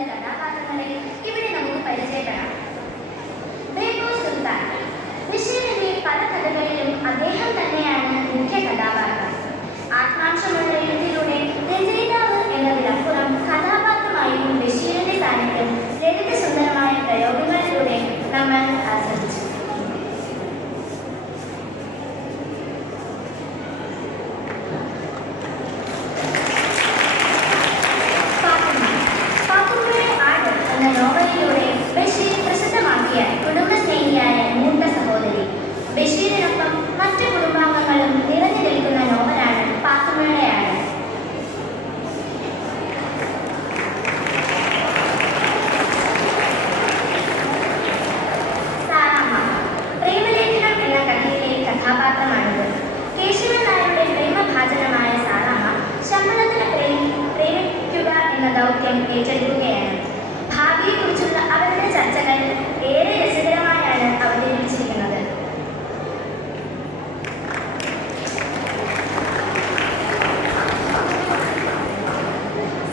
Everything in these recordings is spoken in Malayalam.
ചില കഥാപാത്രങ്ങളെ ഇവിടെ നമുക്ക് പരിചയപ്പെടാം. ബേബു സുൽത്താൻ. ബഷീറിന്റെ പല കഥകളിലും അദ്ദേഹം തന്നെയാണ് മുഖ്യ കഥാപാത്രം. ആത്മാംശമുള്ള എഴുത്തിലൂടെ രചയിതാവ് എന്നതിനപ്പുറം കഥാപാത്രമായും ബഷീറിന്റെ സാന്നിധ്യം ലളിതസുന്ദരമായ പ്രയോഗങ്ങളിലൂടെ നമ്മൾ ആസ്വദിച്ചു. നോവലിലൂടെ ബഷീർ പ്രസിദ്ധമാക്കിയ കുടുംബസ്നേഹിയായ മൂത്ത സഹോദരി. ബഷീറിനൊപ്പം മറ്റു കുടുംബാംഗങ്ങളും നിറഞ്ഞു നിൽക്കുന്ന നോവലാണ് പാത്തുമ്മയുടെ ആട്. സാറാമ്മ. പ്രേമലേഖനം എന്ന കഥയിലെ കഥാപാത്രമാണിത്. കേശവൻ നായരുടെ പ്രേമഭാജനമായ സാറാമ്മ ശമ്പളത്തിന് പ്രേമിക്കുക എന്ന ദൗത്യം ഏറ്റെടുക്കുകയാണ്. ഭാവിയെക്കുറിച്ചുള്ള അവരുടെ ചർച്ചകൾ ഏറെ രസകരമായാണ് അവതരിപ്പിച്ചിരിക്കുന്നത്.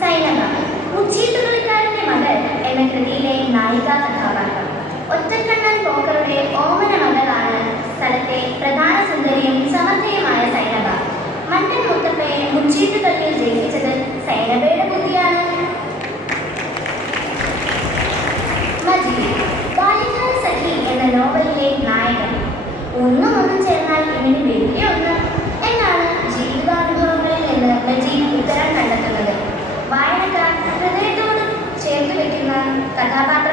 സൈനബ. മുച്ചീട്ടുകളിക്കാരന്റെ മകൾ എന്ന കൃതിയിലെ നായികാ കഥാപാത്രം. ഒറ്റക്കണ്ണൻ പോക്കറുടെ ഓമന മകളാണ് സ്ഥലത്തെ പ്രധാന സുന്ദരിയും സമർത്ഥയുമായ സൈനബ. മണ്ടൻ മുത്തപ്പയെ മുച്ചീട്ടുകളിൽ ജയിപ്പിച്ചത് സൈനബയുടെ ബുദ്ധിയാണ്. ബാലികാ സഖി എന്ന നോവലിലെ നായകൻ. ഒന്നും ചേർന്നാൽ ഇങ്ങനെ വലിയ ഒന്ന് എന്നാണ് ജീവിതാനുഭവങ്ങളിൽ നിന്ന് മജീദ് ഉത്തരം കണ്ടെത്തുന്നത്. വായനക്കാർ ഹൃദയത്തോട് ചേർത്ത് വയ്ക്കുന്ന കഥാപാത്രം